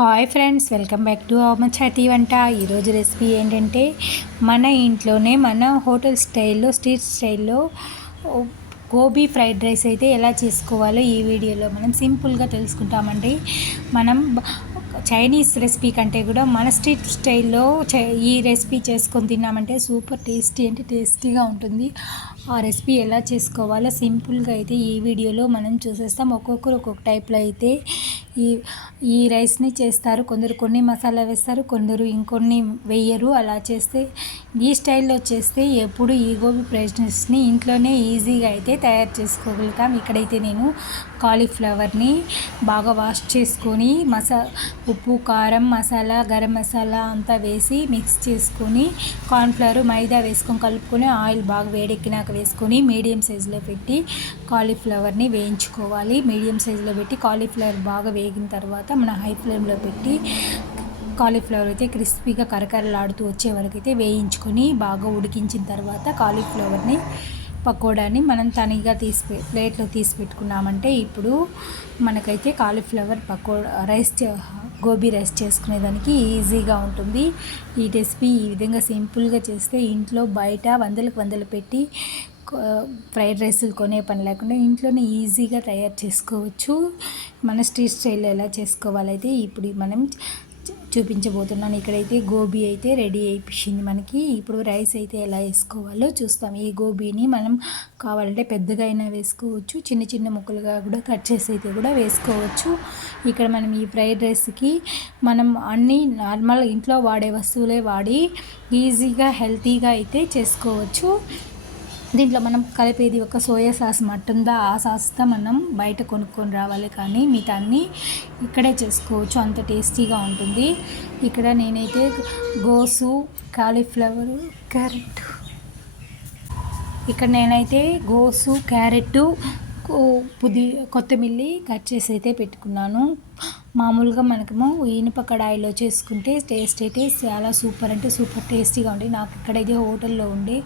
Hi friends welcome back to our ఛాతీ వంట. ఈరోజు రెసిపీ ఏంటంటే మన ఇంట్లోనే మన హోటల్ స్టైల్లో స్ట్రీట్ స్టైల్లో గోబీ ఫ్రైడ్ రైస్ అయితే ఎలా చేసుకోవాలో ఈ వీడియోలో మనం సింపుల్గా తెలుసుకుంటామండి. మనం చైనీస్ రెసిపీ కంటే కూడా మన స్ట్రీట్ స్టైల్లో ఈ రెసిపీ చేసుకొని తిన్నామంటే సూపర్ టేస్టీ అంటే టేస్టీగా ఉంటుంది. ఆ రెసిపీ ఎలా చేసుకోవాలో సింపుల్గా అయితే ఈ వీడియోలో మనం చూసేస్తాం. ఒక్కొక్కరు ఒక్కొక్క టైప్లో అయితే ఈ ఈ రైస్ని చేస్తారు. కొందరు కొన్ని మసాలా వేస్తారు కొందరు ఇంకొన్ని వేయరు. అలా చేస్తే ఈ స్టైల్లో చేస్తే ఎప్పుడు ఈ గోబీ ప్రైస్ని ఇంట్లోనే ఈజీగా అయితే తయారు చేసుకోగలుగుతాం. ఇక్కడైతే నేను కాలీఫ్లవర్ని బాగా వాష్ చేసుకొని మసా ఉప్పు కారం మసాలా గరం మసాలా అంతా వేసి మిక్స్ చేసుకొని కార్న్ఫ్లవర్ మైదా వేసుకొని కలుపుకొని ఆయిల్ బాగా వేడెక్కినాక వేసుకొని మీడియం సైజులో పెట్టి కాలీఫ్లవర్ని వేయించుకోవాలి. మీడియం సైజులో పెట్టి కాలీఫ్లవర్ బాగా వేగిన తర్వాత మనం హై ఫ్లేమ్లో పెట్టి కాలీఫ్లవర్ అయితే క్రిస్పీగా కరకరలాడుతూ వచ్చే వరకు అయితే వేయించుకొని బాగా ఉడికించిన తర్వాత కాలీఫ్లవర్ని పకోడాని మనం తనిగా తీసి ప్లేట్లో తీసి పెట్టుకున్నామంటే ఇప్పుడు మనకైతే cauliflower pakoda rice gobi rice చేసుకునేదానికి ఈజీగా ఉంటుంది. ఈ రెసిపీ ఈ విధంగా సింపుల్గా చేస్తే ఇంట్లో బయట వందలకు వందలు పెట్టి ఫ్రైడ్ రైస్లు కొనే పని లేకుండా ఇంట్లోనే ఈజీగా తయారు చేసుకోవచ్చు. మన స్ట్రీట్ స్టైల్లో ఎలా చేసుకోవాలైతే ఇప్పుడు మనం చూపించబోతున్నాను. ఇక్కడైతే గోబీ అయితే రెడీ అయిపోయింది మనకి. ఇప్పుడు రైస్ అయితే ఎలా వేసుకోవాలో చూస్తాం. ఈ గోబీని మనం కావాలంటే పెద్దగా అయినా వేసుకోవచ్చు. చిన్న చిన్న ముక్కలుగా కూడా కట్ చేసి అయితే కూడా వేసుకోవచ్చు. ఇక్కడ మనం ఈ ఫ్రైడ్ రైస్కి మనం అన్నీ నార్మల్ ఇంట్లో వాడే వస్తువులే వాడి ఈజీగా హెల్తీగా అయితే చేసుకోవచ్చు. దీంట్లో మనం కలిపేది ఒక సోయా సాస్ మట్టుందా ఆ సాస్తో మనం బయట కొనుక్కొని రావాలి కానీ మిగతా అన్నీ ఇక్కడే చేసుకోవచ్చు. అంత టేస్టీగా ఉంటుంది. ఇక్కడ నేనైతే గోసు కాలీఫ్లవరు క్యారెట్. ఇక్కడ నేనైతే గోసు క్యారెట్ పుది కొత్తిమిల్లి కట్ చేసి అయితే పెట్టుకున్నాను. మామూలుగా మనకేమో ఇనుప కడాయిలో చేసుకుంటే టేస్ట్ అయితే చాలా సూపర్ అంటే సూపర్ టేస్టీగా ఉండే. నాకు ఇక్కడైతే హోటల్లో ఉండే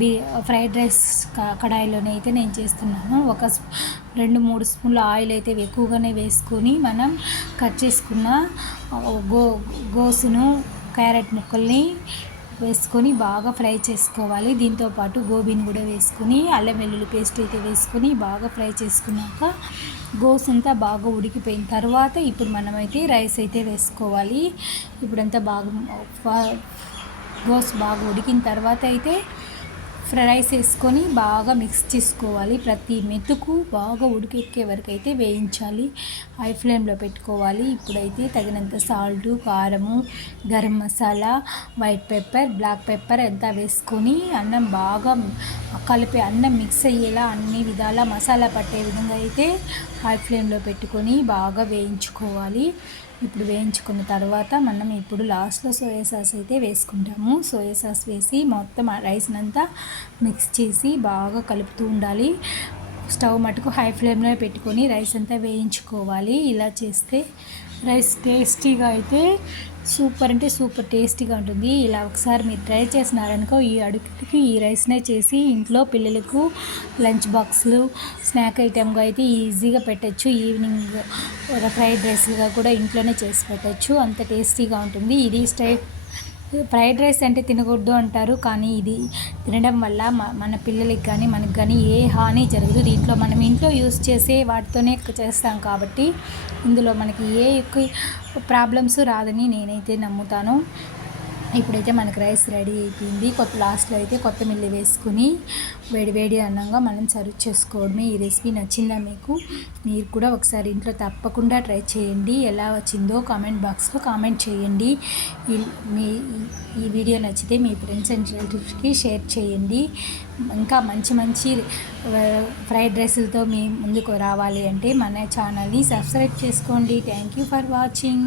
బి ఫ్రైడ్ రైస్ కడాయిలోనే అయితే నేను చేస్తున్నాను. ఒక రెండు మూడు స్పూన్ల ఆయిల్ అయితే ఎక్కువగానే వేసుకొని మనం కట్ చేసుకున్న గో గోసును క్యారెట్ ముక్కల్ని వేసుకొని బాగా ఫ్రై చేసుకోవాలి. దీంతోపాటు గోబీని కూడా వేసుకొని అల్లం వెల్లుల్లి పేస్ట్ అయితే వేసుకొని బాగా ఫ్రై చేసుకున్నాక గోస్ అంతా బాగా ఉడికిపోయిన తర్వాత ఇప్పుడు మనమైతే రైస్ అయితే వేసుకోవాలి. ఇప్పుడంతా బాగా గోస్ బాగా ఉడికిన తర్వాత అయితే ఫ్రై రైస్ వేసుకొని బాగా మిక్స్ చేసుకోవాలి. ప్రతి మెతుకు బాగా ఉడికెక్కే వరకు అయితే వేయించాలి. హై ఫ్లేమ్లో పెట్టుకోవాలి. ఇప్పుడైతే తగినంత సాల్ట్ కారము garam masala white pepper black pepper అంతా వేసుకొని అన్నం బాగా కలిపి అన్నం మిక్స్ అయ్యేలా అన్ని విధాల మసాలా పట్టే విధంగా అయితే హై ఫ్లేమ్లో పెట్టుకొని బాగా వేయించుకోవాలి. ఇప్పుడు వేయించుకున్న తర్వాత మనం ఇప్పుడు లాస్ట్లో సోయా సాస్ అయితే వేసుకుంటాము. సోయా సాస్ వేసి మొత్తం రైస్ని అంతా మిక్స్ చేసి బాగా కలుపుతూ ఉండాలి. స్టవ్ మటుకు హై ఫ్లేమ్లో పెట్టుకొని రైస్ అంతా వేయించుకోవాలి. ఇలా చేస్తే రైస్ టేస్టీగా అయితే సూపర్ అంటే సూపర్ టేస్టీగా ఉంటుంది. ఇలా ఒకసారి మీరు ట్రై చేసినారనుకో ఈ అడుగుకి ఈ రైస్నే చేసి ఇంట్లో పిల్లలకు లంచ్ బాక్స్లు స్నాక్ ఐటెంగా అయితే ఈజీగా పెట్టచ్చు. ఈవినింగ్ ఫ్రైడ్ రైస్గా కూడా ఇంట్లోనే చేసి పెట్టచ్చు. అంత టేస్టీగా ఉంటుంది. ఇది స్టై ఫ్రైడ్ రైస్ అంటే తినకూడదు అంటారు కానీ ఇది తినడం వల్ల మన పిల్లలకి కానీ మనకు కానీ ఏ హాని జరగదు. దీంట్లో మనం ఇంట్లో యూస్ చేసే వాటితోనే చేస్తాం కాబట్టి ఇందులో మనకి ఏ ఎక్కువ ప్రాబ్లమ్స్ రాదని నేనైతే నమ్ముతాను. ఇప్పుడైతే మనకు రైస్ రెడీ అయిపోయింది. కొత్త లాస్ట్లో అయితే కొత్తమిల్లి వేసుకుని వేడి వేడి అన్నంగా మనం సర్వ్ చేసుకోవడమే ఈ రెసిపీ నచ్చిందా మీకు? మీరు కూడా ఒకసారి ఇంట్లో తప్పకుండా ట్రై చేయండి. ఎలా వచ్చిందో కామెంట్ బాక్స్లో కామెంట్ చేయండి. మీ ఈ వీడియో నచ్చితే మీ ఫ్రెండ్స్ అండ్ రిలేటివ్స్కి షేర్ చేయండి. ఇంకా మంచి మంచి ఫ్రైడ్ రైస్లతో మీ ముందుకు రావాలి అంటే మన ఛానల్ని సబ్స్క్రైబ్ చేసుకోండి. Thank you for watching.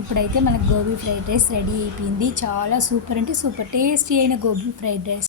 ఇప్పుడైతే మనకు గోబీ ఫ్రైడ్ రైస్ రెడీ అయిపోయింది. చాలా సూపర్ అంటే సూపర్ టేస్టీ అయిన గోబీ ఫ్రైడ్ రైస్.